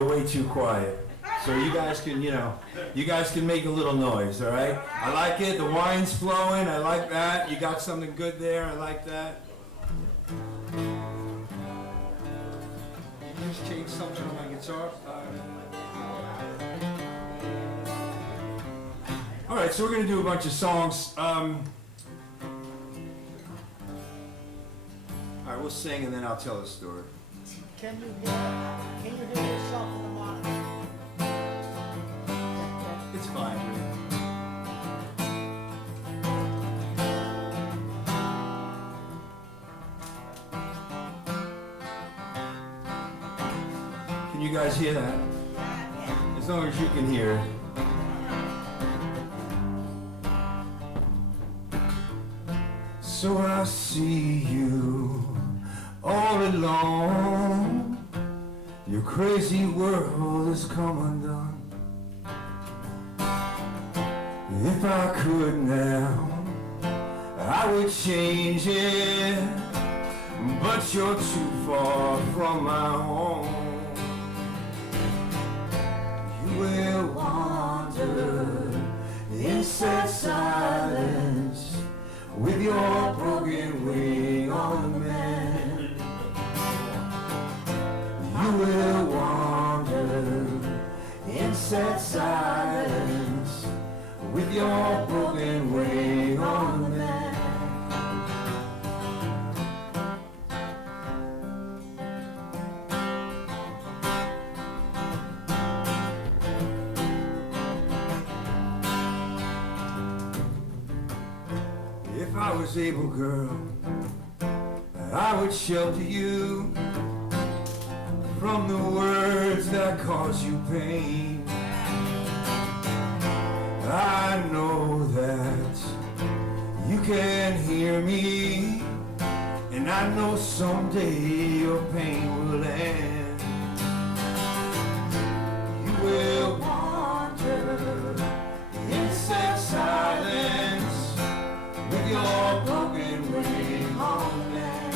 Way too quiet. So you guys can, you guys can make a little noise, all right? I like it. The wine's flowing. I like that. You got something good there. I like that. Just change something on my guitar. All right, so we're going to do a bunch of songs. All right, we'll sing and then I'll tell a story. Can you hear yourself in the monitor? It's fine. Can you guys hear that? As long as you can hear it. So I see you all alone. Your crazy world has come undone. If I could now, I would change it, but you're too far from my home. You will wander in sad silence with your broken wing on the mend. You will wander in sad silence with your broken wing on the mend. If I was able, girl, I would shelter you from the words that cause you pain. I know that you can hear me, and I know someday your pain will end. You will wander in sad silence with your broken wing on land.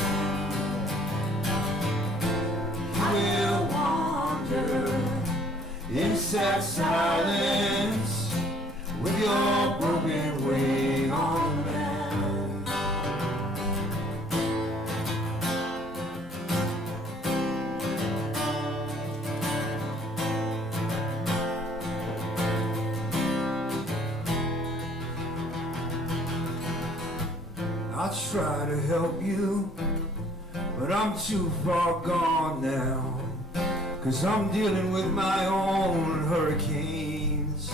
You will wander in sad silence with your broken wing on land. I'll try to help you, but I'm too far gone now, 'cause I'm dealing with my own hurricanes.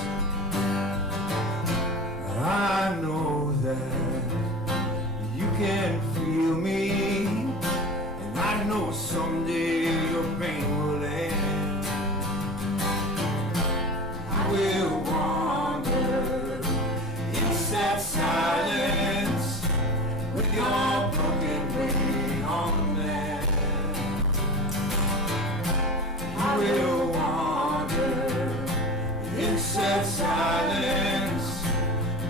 I know that you can feel me, and I know someday your pain will end. I will wander in sad silence with your broken wing on the mend. I will wander in sad silence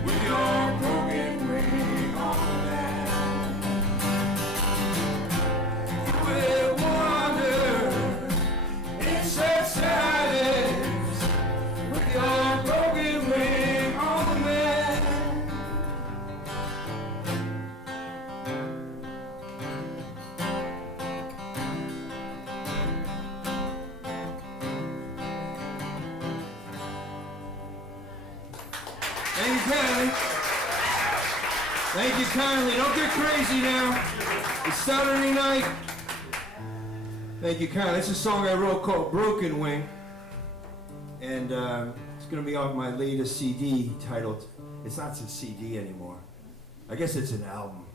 with your broken wing on land. You will wander in sad silence with your broken wing on land. Thank you, Kylie. Thank you, Kylie. Don't get crazy now. It's Saturday night. Thank you, Kylie. It's a song I wrote called Broken Wing. And it's going to be on my latest CD titled, it's not a CD anymore. I guess it's an album.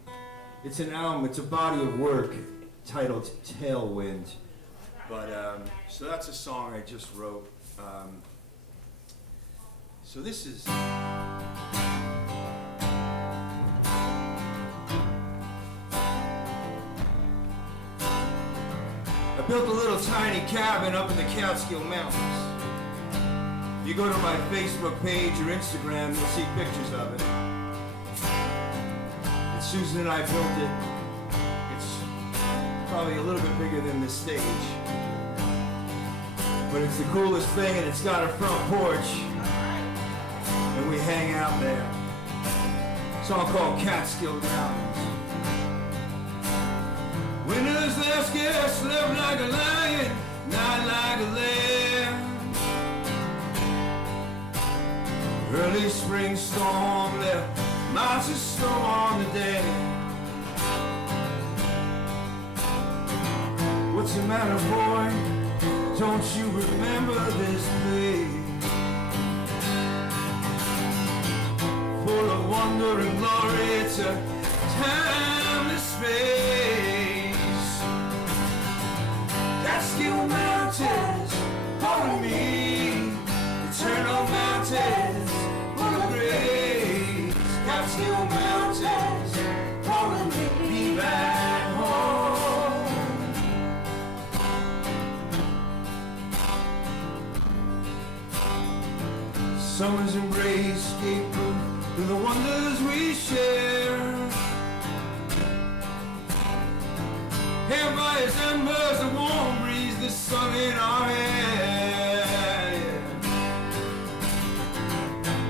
It's an album. It's a body of work titled Tailwind. But, so that's a song I just wrote. So this is... I built a little tiny cabin up in the Catskill Mountains. If you go to my Facebook page or Instagram, you'll see pictures of it. And Susan and I built it. It's probably a little bit bigger than this stage. but it's the coolest thing, and it's got a front porch, and we hang out there. A song called Catskill Mountains. Winter's last guest slept like a lion, not like a lamb. Early spring storm left miles of snow on the dam. What's the matter, boy? Don't you remember this place? Full of wonder and glory, it's a timeless space. Catskill Mountains, calling me. Eternal mountains, full of grace. Catskill Mountains, calling me back home. Summer's embrace gave proof to the wonders we share. Hair by his embers, a warm breeze, the sun in our hair.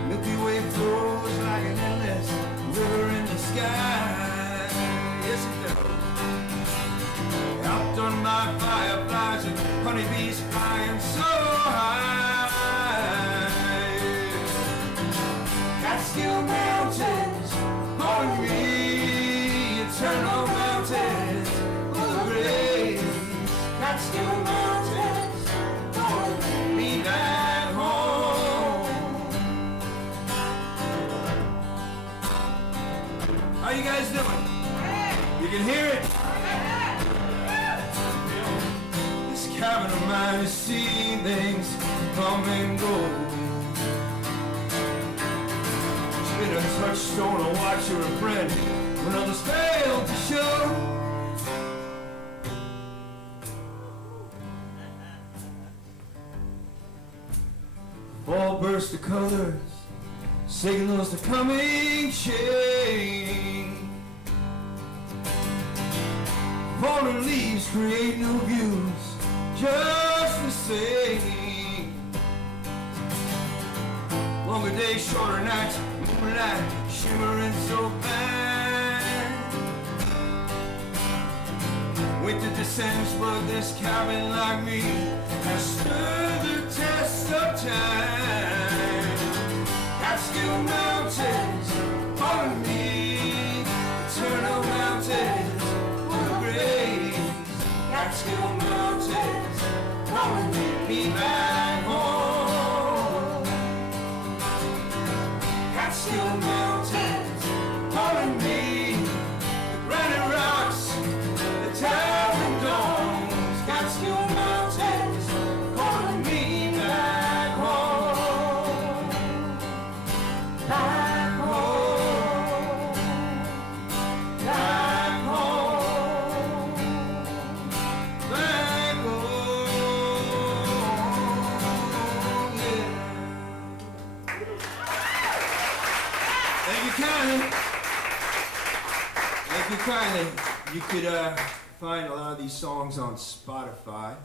Milky Way flows like an endless river in the sky. Yes, it does. Out on my fireflies and honeybees flying so high. Catskill Mountains, calling me. Eternal mountains, full of grace. Catskill Mountains, calling me back home. How you guys doing? You can hear it? This cabin of mine has seen things come and go. A touchstone, a watcher, a friend, when others fail to show. Fall burst of colors, signals the coming change. Fallen leaves create new views, just the same. Longer days, shorter nights, moonlight shimmering so fast. Winter descends, but this cabin like me has stood the test of time. Catskill Mountains, calling me. Eternal mountains, full of grace. Catskill Mountains, calling me back home. Catskill Mountains, calling me. The granite rocks, the towering domes. Catskill Mountains, calling me back home. Back home. Back home. Back home. Yeah. Thank you, Kylie. Thank you, Kylie. You could find a lot of these songs on Spotify.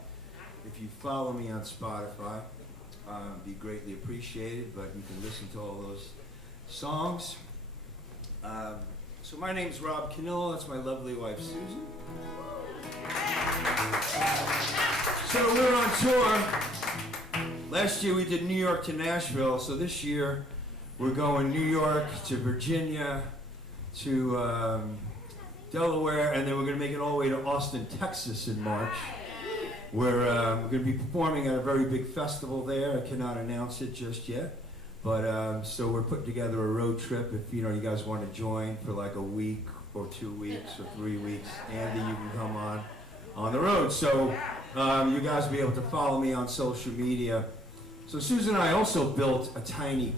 If you follow me on Spotify, be greatly appreciated, but you can listen to all those songs. So my name's Rob Cannillo. That's my lovely wife, Susan. So we're on tour. Last year we did New York to Nashville, so this year we're going New York to Virginia to Delaware, and then we're going to make it all the way to Austin, Texas in March. We're going to be performing at a very big festival there. I cannot announce it just yet, but so we're putting together a road trip. If you guys want to join for like a week or 2 weeks or 3 weeks, Andy, you can come on the road. So you guys will be able to follow me on social media. So Susan and I also built a tiny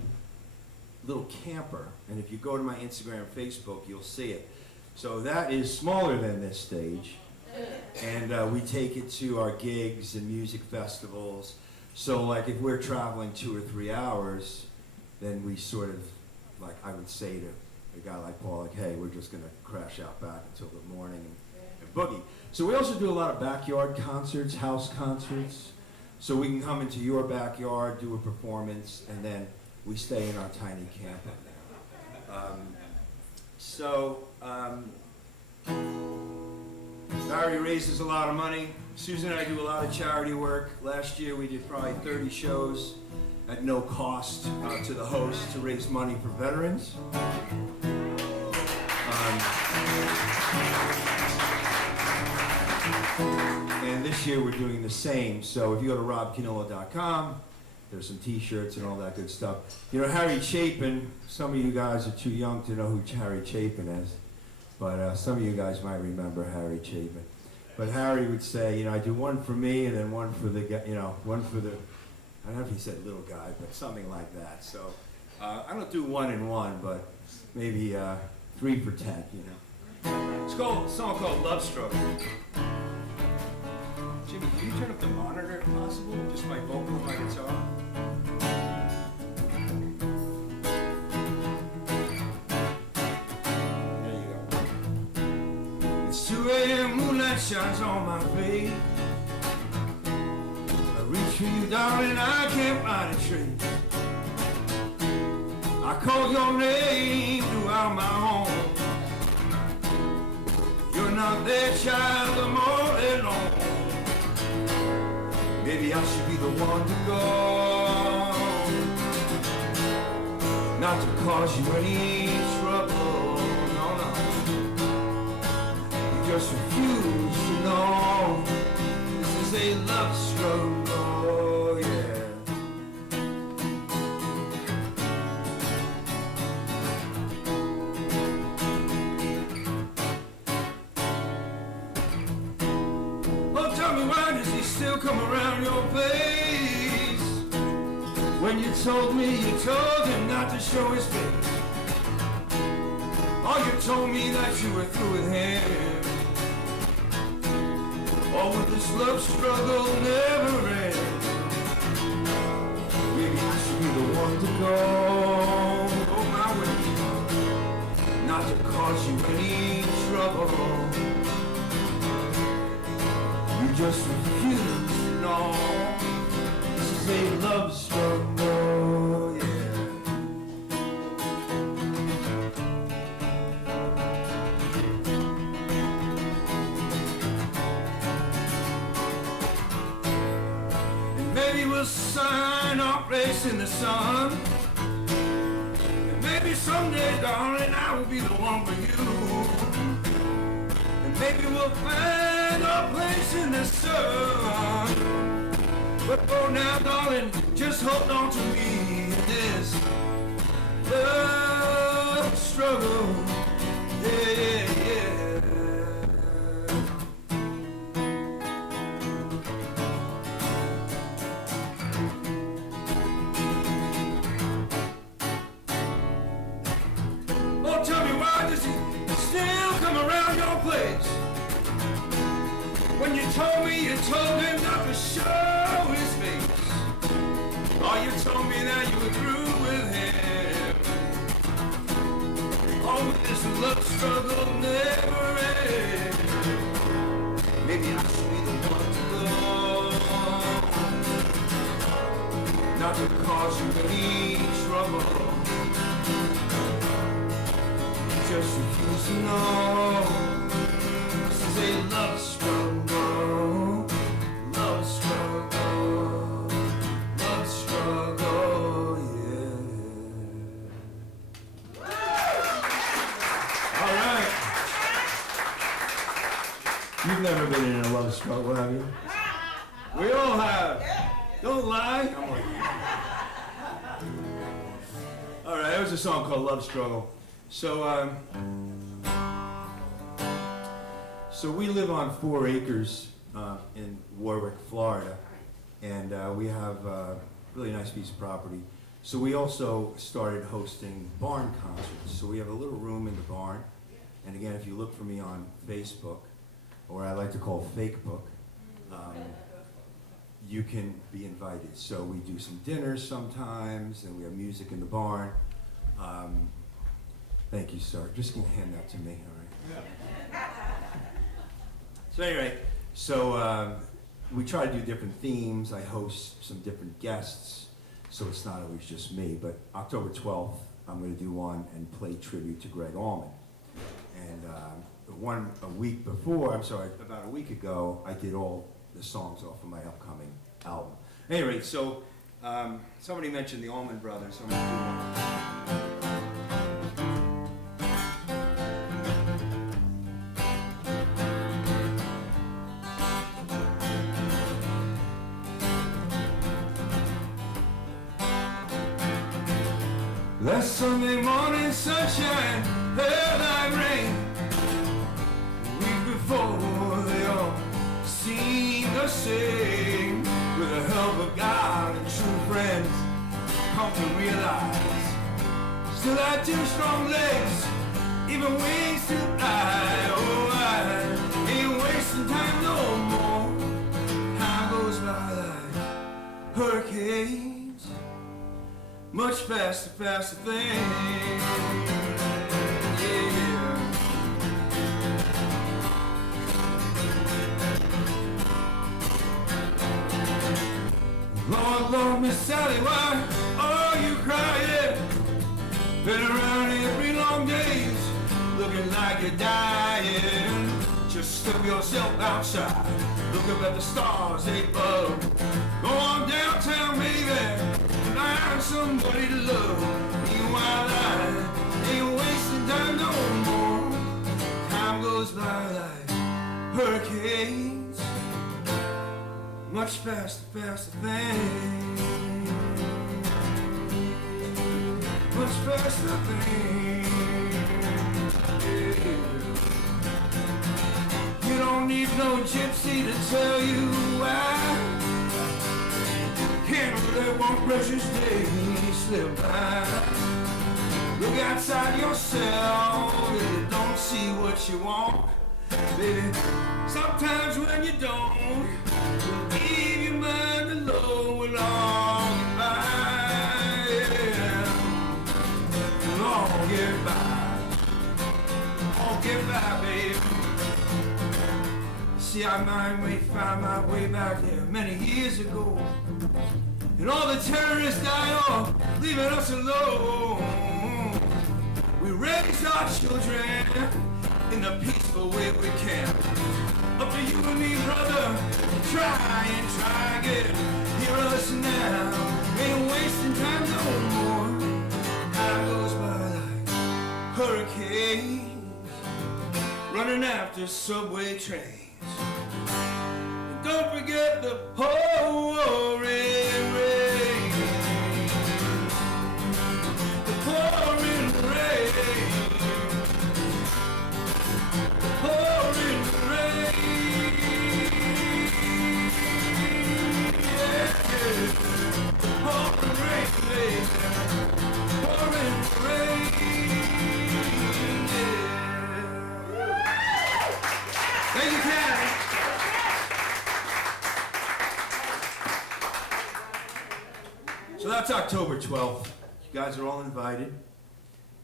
little camper, and if you go to my Instagram and Facebook, you'll see it. So that is smaller than this stage, and we take it to our gigs and music festivals. So like if we're traveling 2 or 3 hours, then we sort of, like I would say to a guy like Paul, like, hey, we're just gonna crash out back until the morning and boogie. So we also do a lot of backyard concerts, house concerts. so we can come into your backyard, do a performance, and then we stay in our tiny camp up there. Barry raises a lot of money. Susan and I do a lot of charity work. Last year we did probably 30 shows at no cost to the host to raise money for veterans. And this year we're doing the same. So if you go to robcannillo.com, there's some t-shirts and all that good stuff. You know, Harry Chapin, some of you guys are too young to know who Harry Chapin is, but some of you guys might remember Harry Chapin. But Harry would say, you know, I do one for me and then one for the, you know, one for the, I don't know if he said little guy, but something like that. So I don't do 1 and 1, but maybe 3 for 10, you know. It's called, a song called Love Struggle. Jimmy, can you turn up the monitor if possible? Just my vocal and my guitar. There you go. It's 2 a.m., moonlight shines on my face. I reach for you, darling, I can't find a trace. I call your name throughout my home. You're not there, child, I'm all alone. Maybe I should be the one to go, not to cause you any trouble, no, no. You just refuse to know this is a love struggle, yeah. Oh, tell me, why does he still come around your place? When you told me you told him not to show his face. Oh, you told me that you were through with him. Oh, will this love struggle never end? Maybe I should be the one to go my way, not to cause you any trouble. You just refuse to know this is a love struggle, yeah. And maybe we'll sign our place in the sun. And maybe someday, darling, I will be the one for you. And maybe we'll find our place in the sun. But for now, darling, just hold on to me in this love struggle, yeah, yeah. Oh, tell me, why does he still come around your place? When you told me you told him not to show his face. Oh, you told me that you were through with him. Oh, this love struggle never ends. Maybe I should be the one to go, not to cause you any trouble. Just refuse to know this is a love struggle, love struggle, love struggle, yeah. All right. You've never been in a love struggle, have you? We all have. Don't lie. All right, that was a song called Love Struggle. So we live on 4 acres in Warwick, Florida, and we have a really nice piece of property. So we also started hosting barn concerts. So we have a little room in the barn, and again, if you look for me on Facebook, or I like to call Fakebook, you can be invited. So we do some dinners sometimes, and we have music in the barn. Thank you, sir. Just gonna hand that to me, all right? So anyway, so we try to do different themes. I host some different guests, so it's not always just me. But October 12th, I'm going to do one and play tribute to Greg Allman. And about a week ago, I did all the songs off of my upcoming album. Anyway, so somebody mentioned the Allman Brothers, so I'm going to do one. Last Sunday morning sunshine, felt like rain. The week before they all seemed the same. With the help of God and true friends, come to realize still had two strong legs, even wings to fly. Oh, I ain't wasting time no more. Time goes by like hurricanes, much faster, faster things. Yeah. Lord, Lord, Miss Sally, why are you crying? Been around here 3 long days, looking like you're dying. Just step yourself outside, look up at the stars, they above. Go on downtown, baby, find somebody to love. Meanwhile, I ain't wasting time no more. Time goes by like hurricanes, much faster, faster things. Much faster things. Yeah. You don't need no gypsy to tell you why. Can't let one precious day slip by. Look outside yourself if you don't see what you want. Baby, sometimes when you don't, leave your mind alone with all you find. You'll all get by. All get by, baby. See, I found my way back here many years ago. And all the terrorists died off, leaving us alone. We raised our children in the peaceful way we can. Up to you and me, brother, try and try again. Hear us now, ain't wasting time no more. Time goes by like hurricanes, running after subway trains. And don't forget the pouring rain. The pouring rain. The pouring rain. Yeah. The pouring rain, baby. Pouring rain. Yeah. Thank you, Kylie. So that's October 12th. You guys are all invited.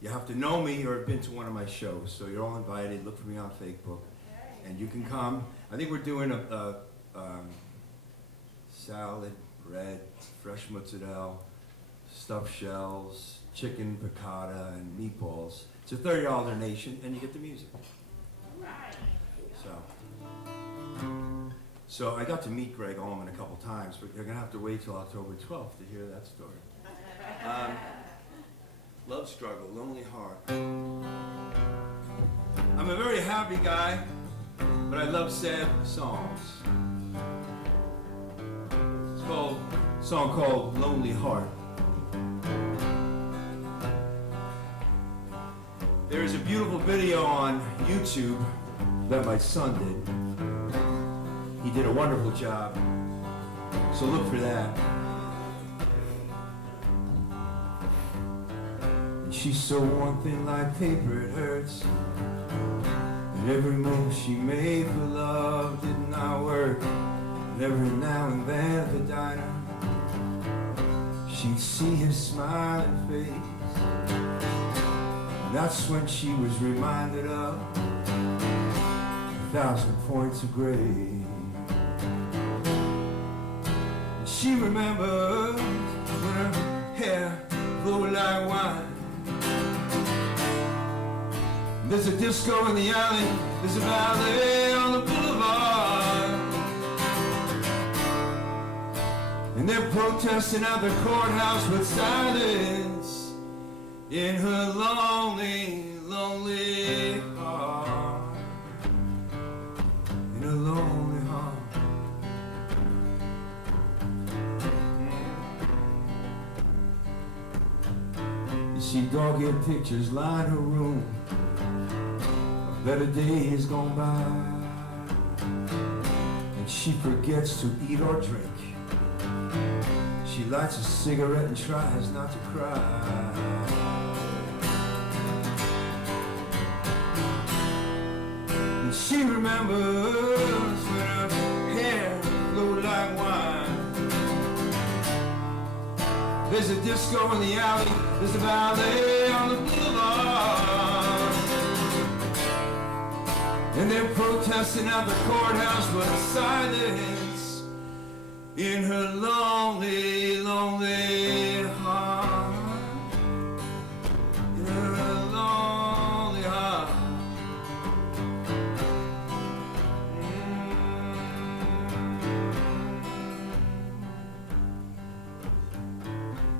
You have to know me or have been to one of my shows. So you're all invited. Look for me on Facebook. And you can come. I think we're doing a salad, bread, fresh mozzarella, stuffed shells, chicken piccata, and meatballs. It's a $30 donation, and you get the music. So I got to meet Greg Allman a couple times, but you're gonna have to wait till October 12th to hear that story. Love struggle, lonely heart. I'm a very happy guy, but I love sad songs. It's a song called Lonely Heart. There is a beautiful video on YouTube that my son did. He did a wonderful job, so look for that. And she's so one thing like paper, it hurts. And every move she made for love did not work. And every now and then at the diner, she'd see his smiling face. And that's when she was reminded of 1,000 points of gray. she remembers when her hair flowed like wine. There's a disco in the alley, there's a ballet on the boulevard, and they're protesting at the courthouse with silence in her lonely, lonely heart. In her lonely heart. You see dog-eared pictures line her room. Better days gone by, and she forgets to eat or drink. She lights a cigarette and tries not to cry. And she remembers when her hair flowed like wine. There's a disco in the alley, there's a ballet on the boulevard, and they're protesting at the courthouse with silence in her lonely, lonely heart. In her lonely heart.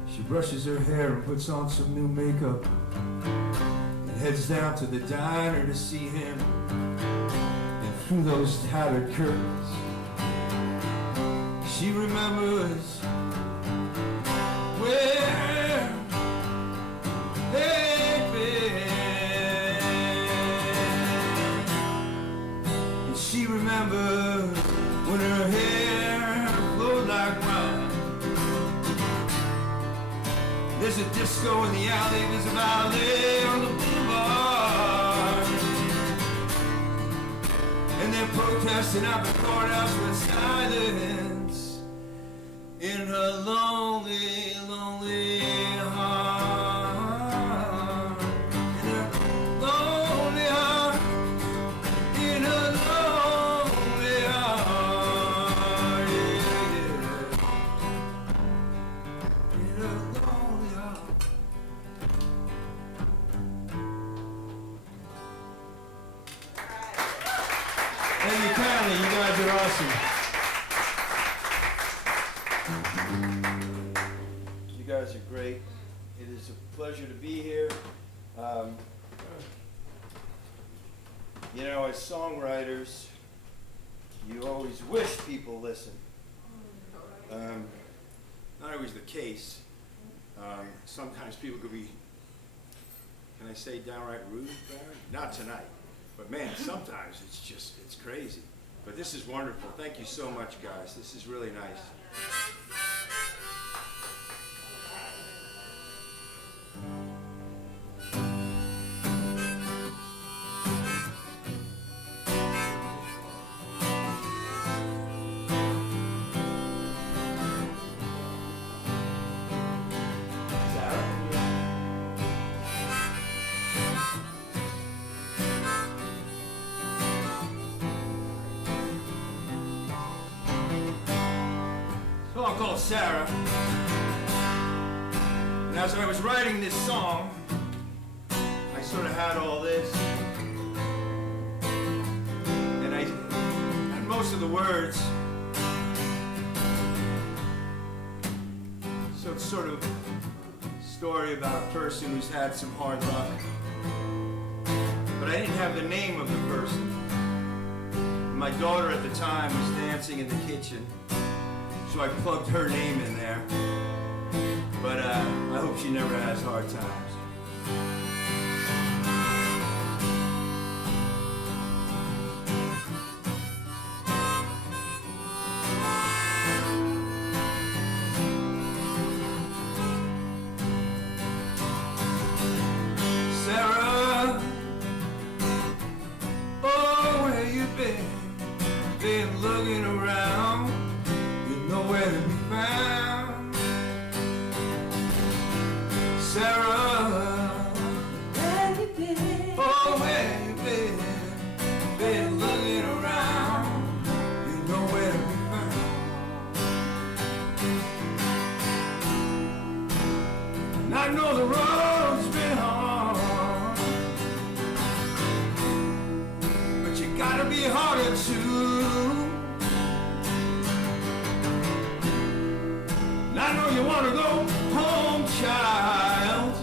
She brushes her hair and puts on some new makeup and heads down to the diner to see him. Through those tattered curtains, she remembers where they've been, and she remembers when her hair flowed like wine. There's a disco in the alley, there's a ballet on the boulevard, and they're protesting at the courthouse with silence in her lonely, lonely heart. In her lonely heart. In her lonely heart. Yeah. In her lonely heart. Thank you, Kylie. You guys are awesome. You guys are great. It is a pleasure to be here. You know, as songwriters, you always wish people listen. Not always the case. Sometimes people could be, can I say downright rude, Barry? Not tonight. But man, sometimes it's crazy. But this is wonderful. Thank you so much, guys. This is really nice. Song called Sarah. And as I was writing this song, I sort of had all this, and I had most of the words. So it's sort of a story about a person who's had some hard luck, but I didn't have the name of the person. My daughter at the time was dancing in the kitchen, so I plugged her name in there, but I hope she never has hard times. Sarah, oh, where you been? Been looking around. Nowhere to be found. Sarah, I know the road's been hard, but you gotta be harder too. And I know you wanna go home, child,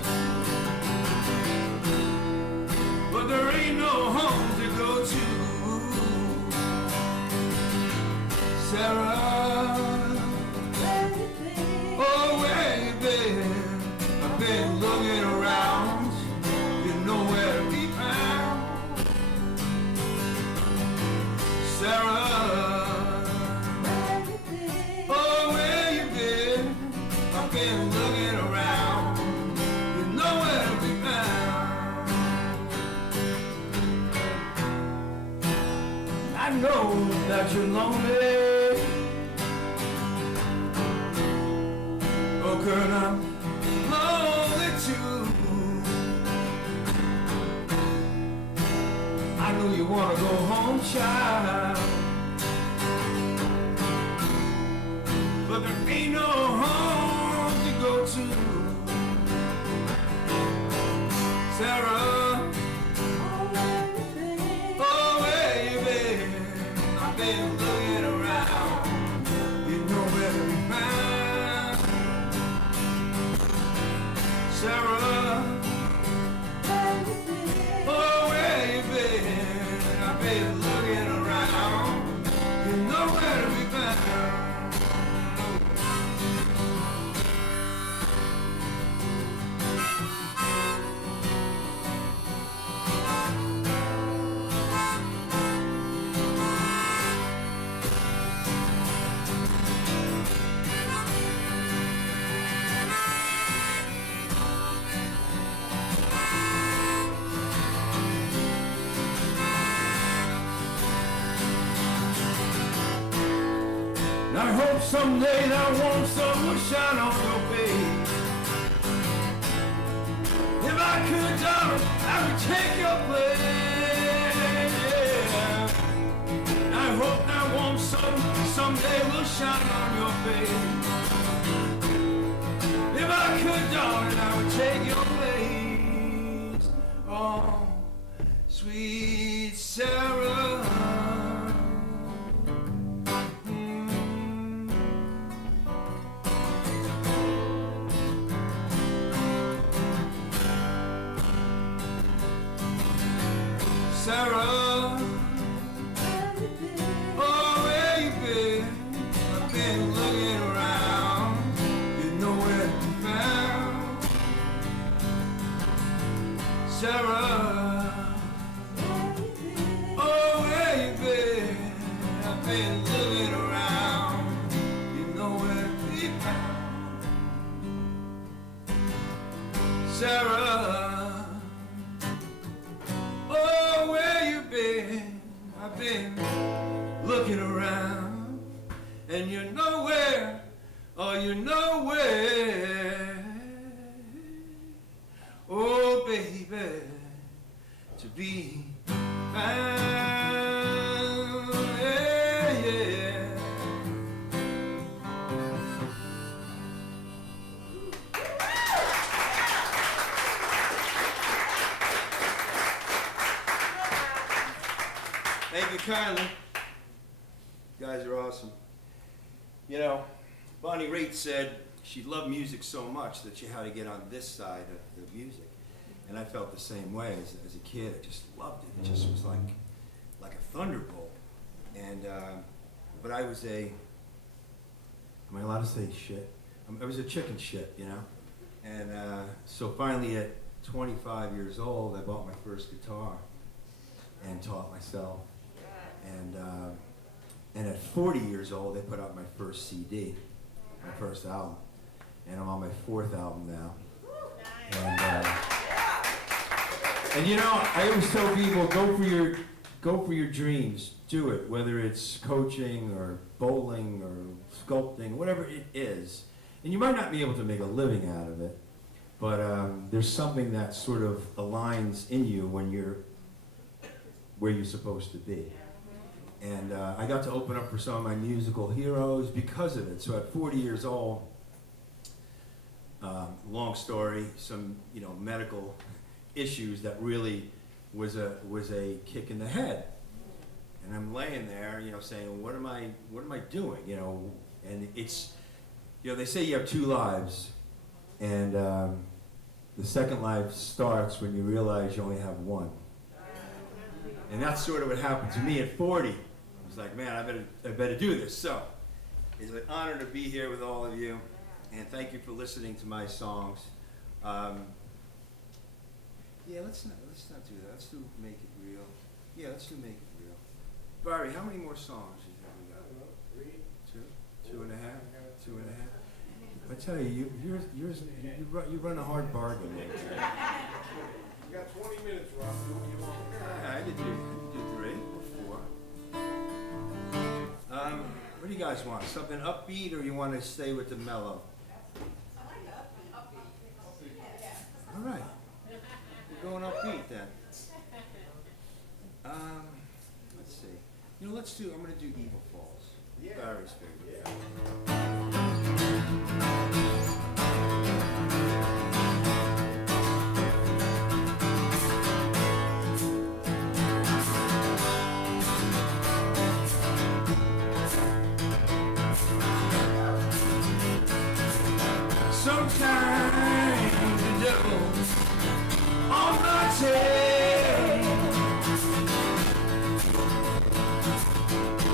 but there ain't no home to go to. Sarah, oh, where you been? I've been looking around, you're nowhere to be found. Sarah, oh, where you been? I've been looking around, you're nowhere to be found. I know that you're lonely. Oh, girl, I'm lonely too. I know you wanna go home, child, but there ain't no home to go to. Sarah, oh, where you been? I've been looking around, you know where to be found. Sarah, oh, where you been? I've been looking around, you know where to be found. I hope someday that warm sun will shine on your face. If I could, darling, I would take your place. I hope that warm sun someday will shine on your face. If I could, darling, I would take your place. Oh, sweet Sarah. Sarah, oh, where you been? I've been looking around, you're nowhere to be found. Sarah, oh, where you been? I've been looking around, you're nowhere to be found. Sarah, I've been looking around, and you're nowhere, oh, you're nowhere, oh, baby, to be found, yeah, yeah. Thank you, Kylie. You guys are awesome. You know, Bonnie Raitt said she loved music so much that she had to get on this side of the music. And I felt the same way as a kid. I just loved it. It just was like a thunderbolt. And, but I was am I allowed to say shit? I was a chicken shit, you know? And so finally at 25 years old, I bought my first guitar and taught myself. And at 40 years old, I put out my first CD, my first album, and I'm on my 4th album now. And you know, I always tell people, go for your dreams, do it, whether it's coaching or bowling or sculpting, whatever it is. And you might not be able to make a living out of it, but there's something that sort of aligns in you when you're where you're supposed to be. And I got to open up for some of my musical heroes because of it. So at 40 years old, long story, some medical issues that really was a kick in the head. And I'm laying there, saying, what am I doing? And it's, they say you have two lives, and the second life starts when you realize you only have one. And that's sort of what happened to me at 40. I was like, man, I better do this. So it's an honor to be here with all of you, and thank you for listening to my songs. Yeah, let's not do that. Let's do Make It Real. Yeah, let's do Make It Real. Barry, how many more songs have we got? 3, 2, 2.5, 2.5. I tell you, you run a hard bargain. You got 20 minutes, Rob. Do what you want. I did do 3 or 4. What do you guys want? Something upbeat, or you want to stay with the mellow? I like upbeat. All right. We're going upbeat then. Let's see. I'm going to do Evil Falls. Yeah. Barry's favorite. Sometimes the devil on my tail.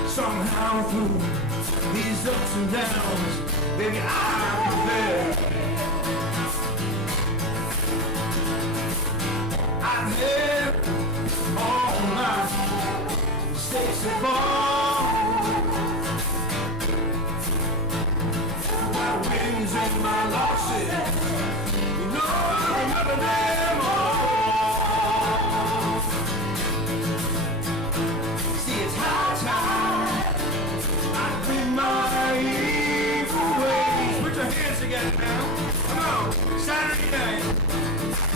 Somehow through these ups and downs, baby, I prevail. I've had all my mistakes and falls, my wins and my losses. I remember them all. See, it's high time I bring my evil ways. Put your hands together now. Come on, Saturday night.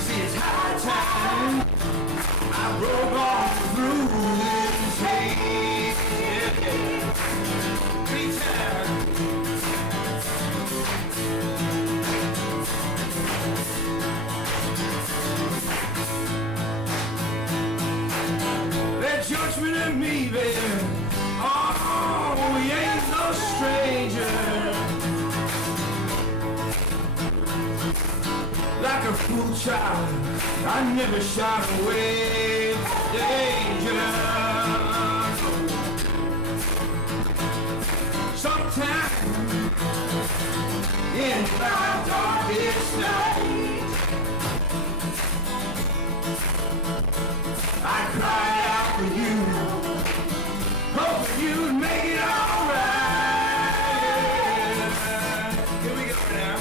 See, it's high time I broke all through this haze. Yeah. 3 times. Judgment in me, baby. Oh, we ain't no stranger. Like a fool child, I never shied away from danger. Sometimes in my darkest night, I cried out for you, hoping you'd make it alright. Here we go now.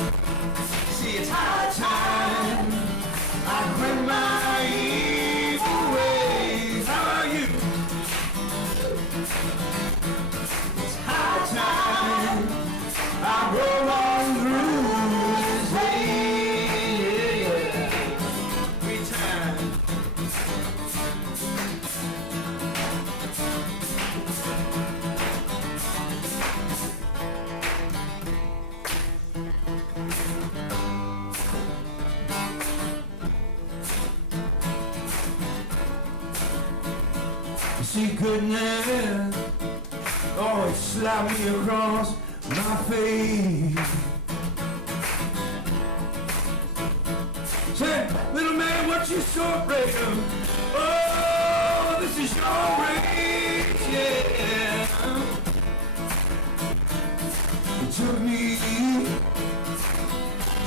See, it's high time I quit my evil ways. How about you? It's high time I roll on through this haze. 3 times. See, goodness, oh, it slapped me across my face. Say, little man, what you so afraid of? Oh, this is your race, yeah. It took me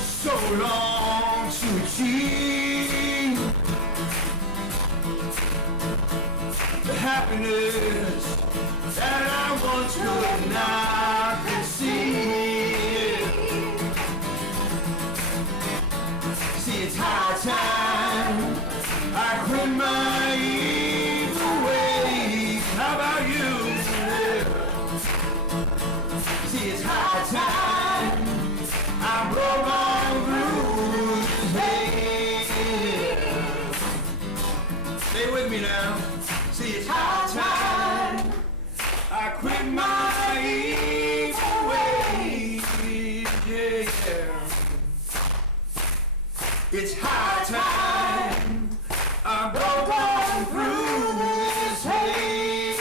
so long to achieve the happiness that I once could not conceive. See, it's high time I quit my evil ways. How about you? See, it's high time I broke on through this haze. Stay with me now. See, it's high time I quit my evil It's high time I broke on through this haze.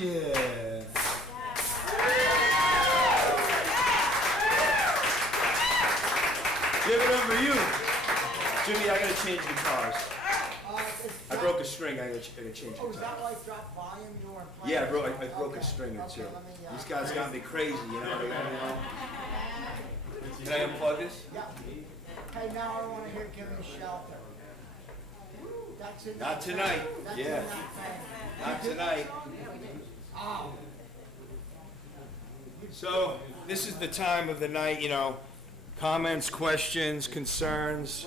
Yeah. Give it up for you. Jimmy, I gotta change guitars. I broke a string, I gotta change Oh, is guitar. that like drop volume you weren't playing? Yeah, I broke a string or two. Okay, let me, These guys got me crazy, you know. Can I unplug this? Yeah. Hey, now I want to hear Give Me Shelter. That's in Not that tonight. thing. That's Yeah. in that thing. Not tonight. Oh. So, this is the time of the night, you know, comments, questions, concerns.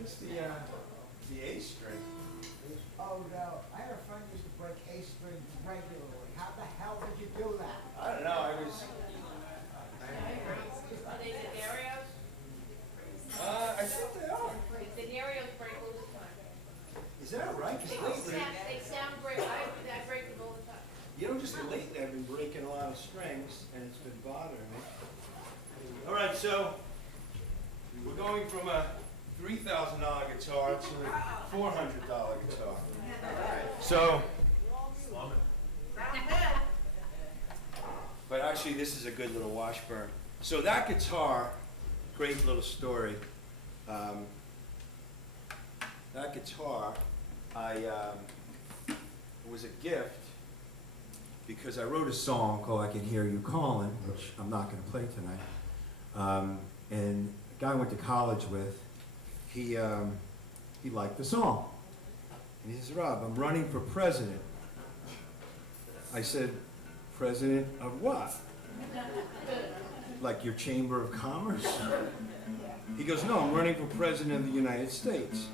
It's the A string. Oh, no. I had a friend who used to break A strings regularly. How the hell did you do that? I don't know, I was, Are they scenarios? I think they are. Scenarios break all the time. Is that right? 'Cause lately, They sound great. I break them all the time. you know, just lately I've been breaking a lot of strings and it's been bothering me. All right, so we're going from a $3,000 guitar to a $400 guitar. So, but actually this is a good little Washburn. So that guitar, great little story. That guitar, it was a gift because I wrote a song called I Can Hear You Calling, which I'm not going to play tonight. And the guy I went to college with, he liked the song. And he says, Rob, I'm running for president. I said, president of what? Like your Chamber of Commerce? He goes, no, I'm running for president of the United States.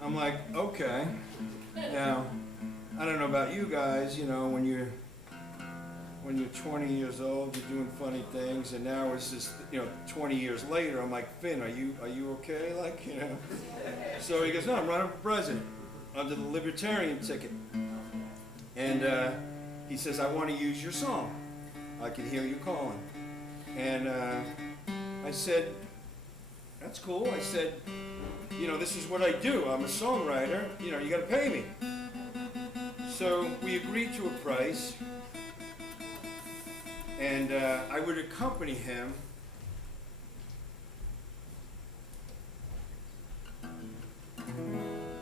I'm like, okay. Now, I don't know about you guys, you know, when you're 20 years old, you're doing funny things, and now it's just, you know, 20 years later, I'm like, Finn, are you okay? Like, you know. So he goes, no, I'm running for president under the Libertarian ticket. And he says, I want to use your song. I Can Hear You Calling. And I said, that's cool. I said, you know, this is what I do. I'm a songwriter. You know, you got to pay me. So we agreed to a price. And I would accompany him.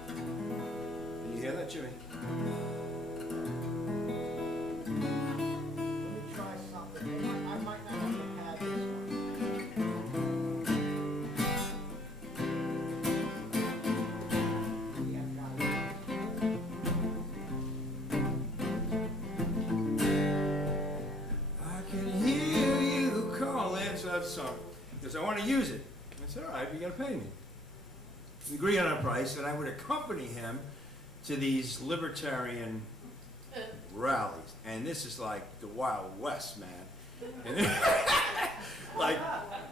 Can you hear that, Jimmy? Let me try something. I might not have to pad this one. Yeah, got it. I can hear you calling. So that's the song. Because I want to use it. I said, all right, you got to pay me. We agreed on a price, and I would accompany him to these libertarian rallies. And this is like the Wild West, man. And like,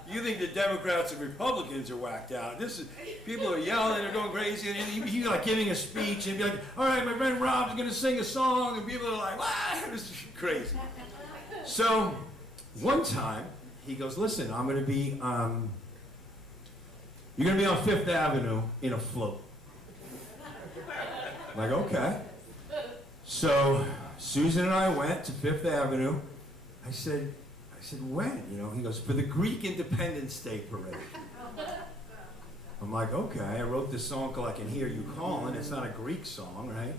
you think the Democrats and Republicans are whacked out. This is, people are yelling, they're going crazy, and he's like giving a speech, and be like, all right, my friend Rob's going to sing a song, and people are like, what? This is crazy. So, one time, he goes, listen, I'm going to be, you're going to be on Fifth Avenue in a float. I'm like, okay. So, Susan and I went to Fifth Avenue. I said, when? You know, he goes, for the Greek Independence Day parade. I'm like, okay. I wrote this song called I Can Hear You Calling. It's not a Greek song, right?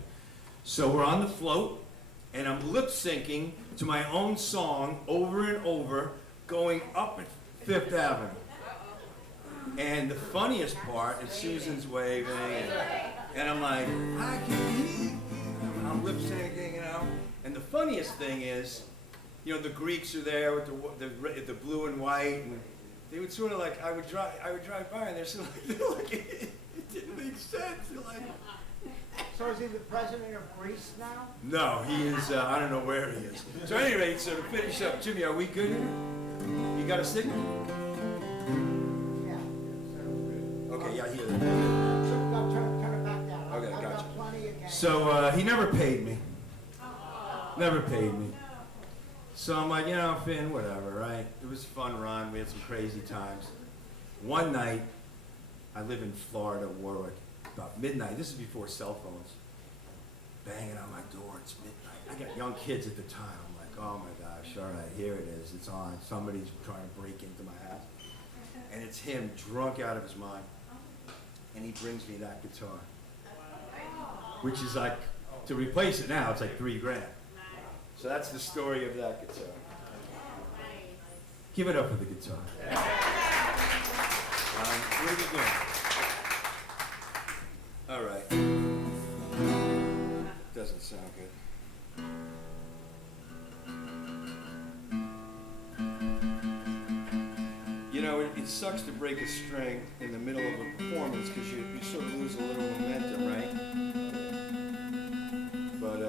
So we're on the float, and I'm lip syncing to my own song over and over, going up at Fifth Avenue. And the funniest part is Susan's waving, and I'm like, I can hear you. I'm lip syncing, you know. And the funniest thing is, you know, the Greeks are there with the blue and white, and they would sort of like, I would drive by, and they're sort of like, it didn't make sense. They're like, So is he the president of Greece now? no, he is, I don't know where he is. So at any rate, so to finish up, Jimmy, are we good here? You got a signal? Yeah. Okay, yeah, I hear So that. turn it back down. Okay, I've gotcha. got plenty again. So he never paid me. Never paid me. So I'm like, you know, Finn, whatever, right? It was a fun run. We had some crazy times. One night, I live in Florida, Warwick, about midnight. This is before cell phones. Banging on my door. It's midnight. I got young kids at the time. I'm like, oh my gosh, all right, here it is. It's on. Somebody's trying to break into my house. And it's him, drunk out of his mind. And he brings me that guitar. Which is like, to replace it now, it's like $3,000. So that's the story of that guitar. Give it up for the guitar. What are we doing? All right. Doesn't sound good. You know, it sucks to break a string in the middle of a performance because you sort of lose a little momentum, right? But,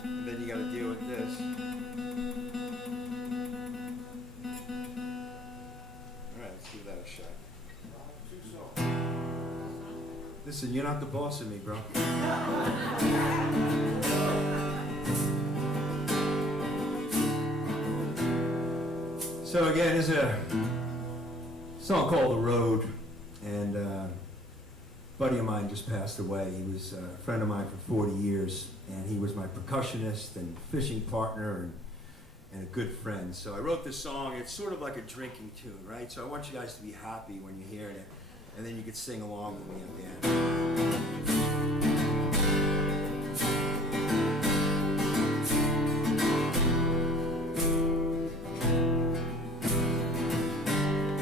and then you got to deal with this. All right, let's give that a shot. Listen, you're not the boss of me, bro. So again, there's a song called The Road, and a buddy of mine just passed away. He was a friend of mine for 40 years, and he was my percussionist and fishing partner and a good friend. So I wrote this song. It's sort of like a drinking tune, right? So I want you guys to be happy when you're hearing it, and then you can sing along with me at the end.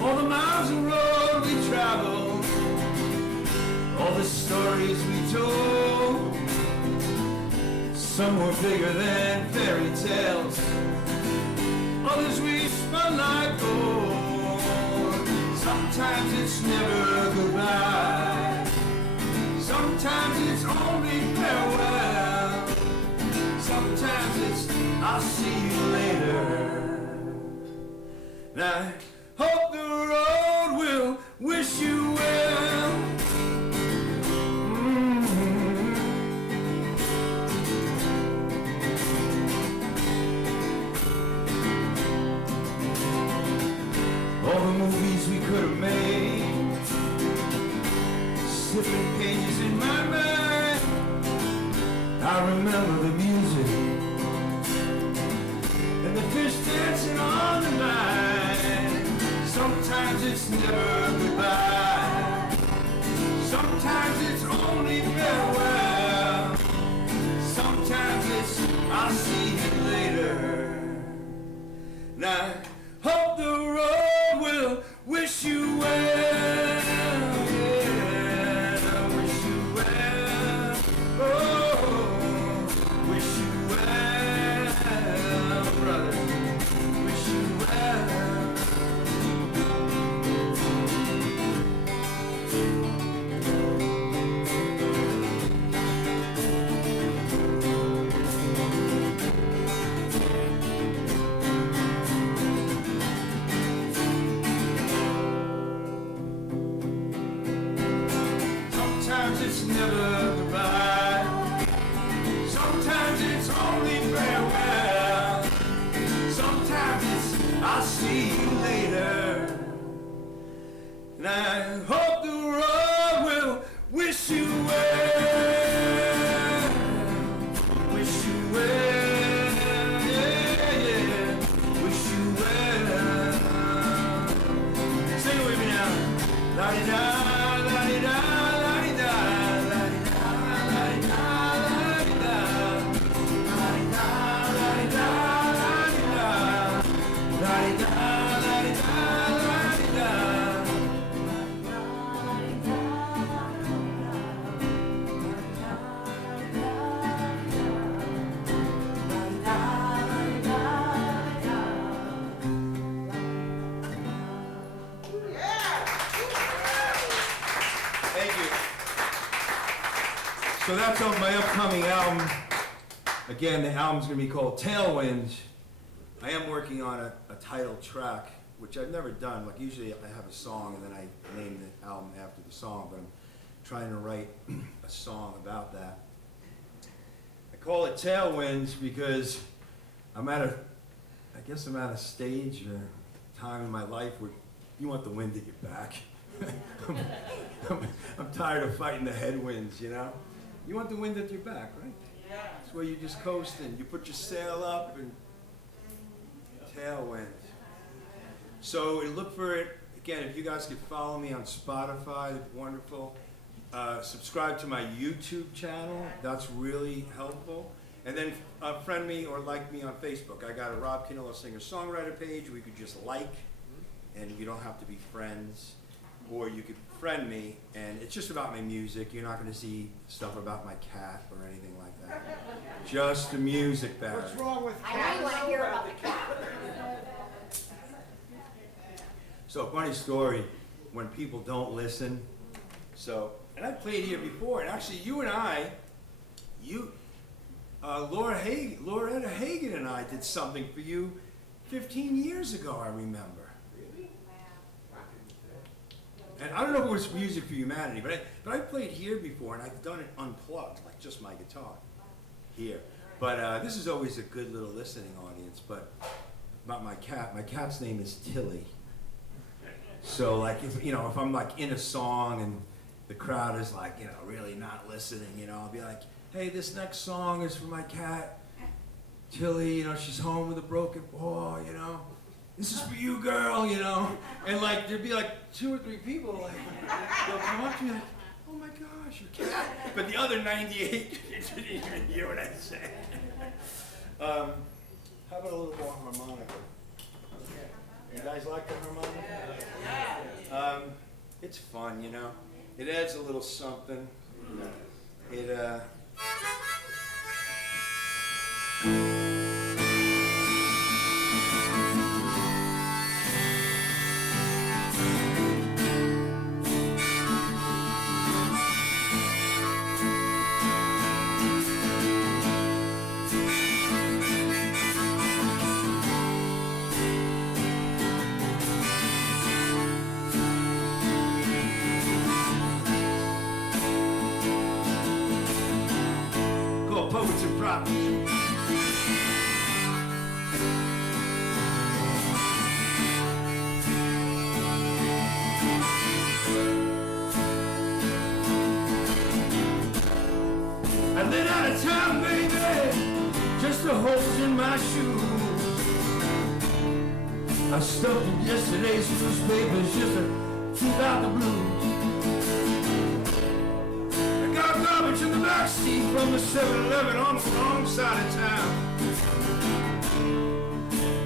All the miles of road we traveled, all the stories we told, some were bigger than fairy tales, others we spun like gold. Sometimes it's never goodbye, sometimes it's only farewell, sometimes it's I'll see you later. And I hope the road will wish you well. All the movies we could have made, slipping pages in my mind. I remember the music and the fish dancing on the line. Sometimes it's never goodbye, sometimes it's only farewell, sometimes it's I'll see you later. And I hope the road will wish you well, yeah, wish you well, oh, wish you well, brother, wish you well. Sometimes it's never goodbye, sometimes it's only farewell, sometimes it's I'll see you later. And I hope the road will wish you well, wish you well, yeah, yeah, wish you well. Sing it with me now. La-di-da, la-di-da. So that's on my upcoming album. Again, the album's going to be called Tailwinds. I am working on a title track, which I've never done. Like usually I have a song and then I name the album after the song, but I'm trying to write a song about that. I call it Tailwinds because I guess I'm at a stage or time in my life where you want the wind at your back. I'm tired of fighting the headwinds, you know? You want the wind at your back, right? Yeah. It's where you just coasting. You put your sail up and tailwind. So look for it. Again, if you guys could follow me on Spotify, it'd be wonderful. Subscribe to my YouTube channel. That's really helpful. And then friend me or like me on Facebook. I got a Rob Cannillo singer-songwriter page where you could just like, and you don't have to be friends. Or you could friend me, and it's just about my music. You're not going to see stuff about my cat or anything like that. Just the music, Barry. What's wrong with I know you want to hear about the cat. So, funny story, when people don't listen. So, and I played here before, and actually you and I, Loretta Hagen and I did something for you 15 years ago, I remember. And I don't know if it was Music for Humanity, but I played here before, and I've done it unplugged, like just my guitar here. But this is always a good little listening audience. But about my cat's name is Tilly. So like if I'm like in a song and the crowd is like really not listening, I'll be like, hey, this next song is for my cat Tilly. She's home with a broken paw. This is for you, girl, And like, there'd be like 2 or 3 people, like, they'll come up to me like, oh my gosh, your cat. But the other 98 didn't even hear what I said. How about a little more harmonica? You guys like the harmonica? It's fun, It adds a little something. Poets and prophets. I lit out of town, baby, just a holes in my shoes. I stuffed in yesterday's newspapers just to keep out the blues. Garbage in the backseat from the 7-Eleven on the wrong side of town.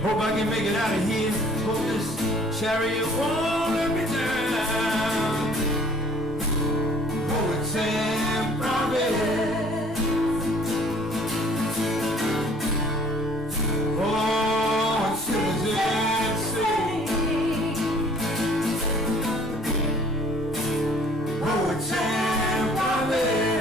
Hope I can make it out of here. Hope this chariot won't let me down. Poets and prophets. Oh, sinners and saints. Poets and prophets.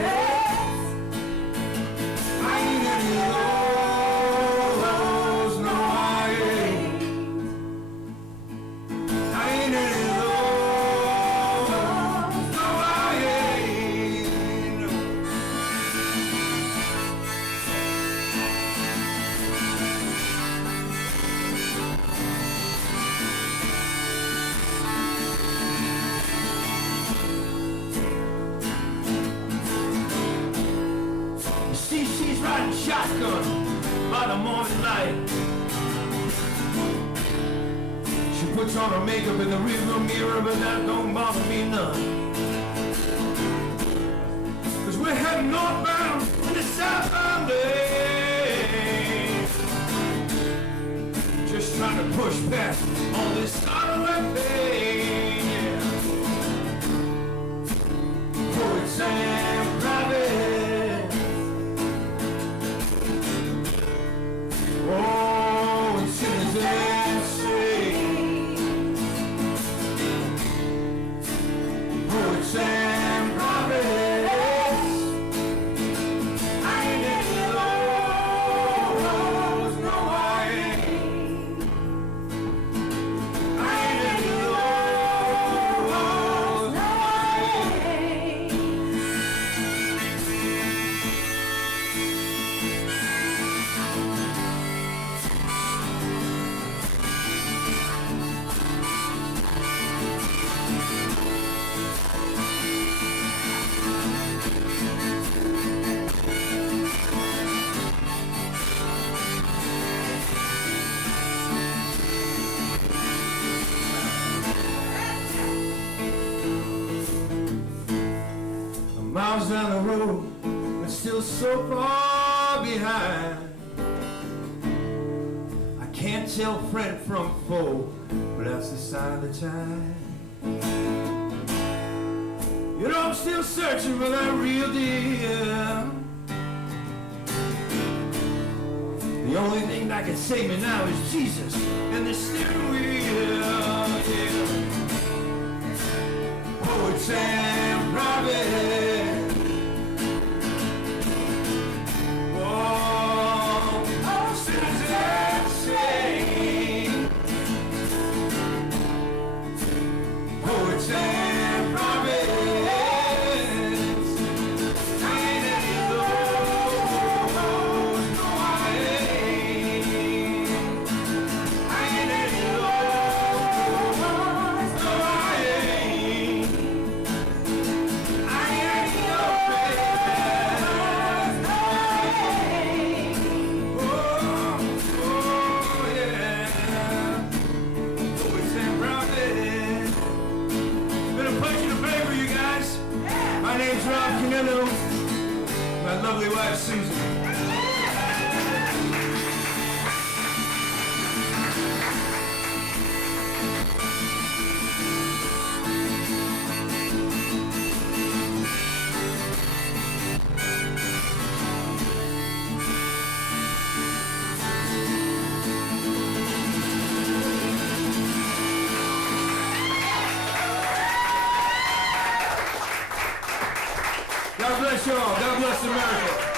Shotgun by the morning light. She puts on her makeup in the rearview mirror, but that don't bother me none. Cause we're heading northbound in the southbound lane. Just trying to push past all this sorrow and pain. Yeah. Poets and prophets. Oh, and sinners and saints, poets and prophets. I ain't any of those, no I ain't. I miles down the road, but still so far behind. I can't tell friend from foe, but that's the sign of the time. You know I'm still searching for that real deal. The only thing that can save me now is Jesus and the steering wheel. Yeah. Poets and prophets. Oh, sinners and saints. Poets and prophets. I ain't any of those. No, I ain't. I ain't any of those. No, I ain't. I ain't any of those. No, I ain't. Oh, yeah. Poets and prophets. Been a pleasure to play for you guys. My name's Rob Cannillo. My lovely wife, Susan. God bless you all. God bless America.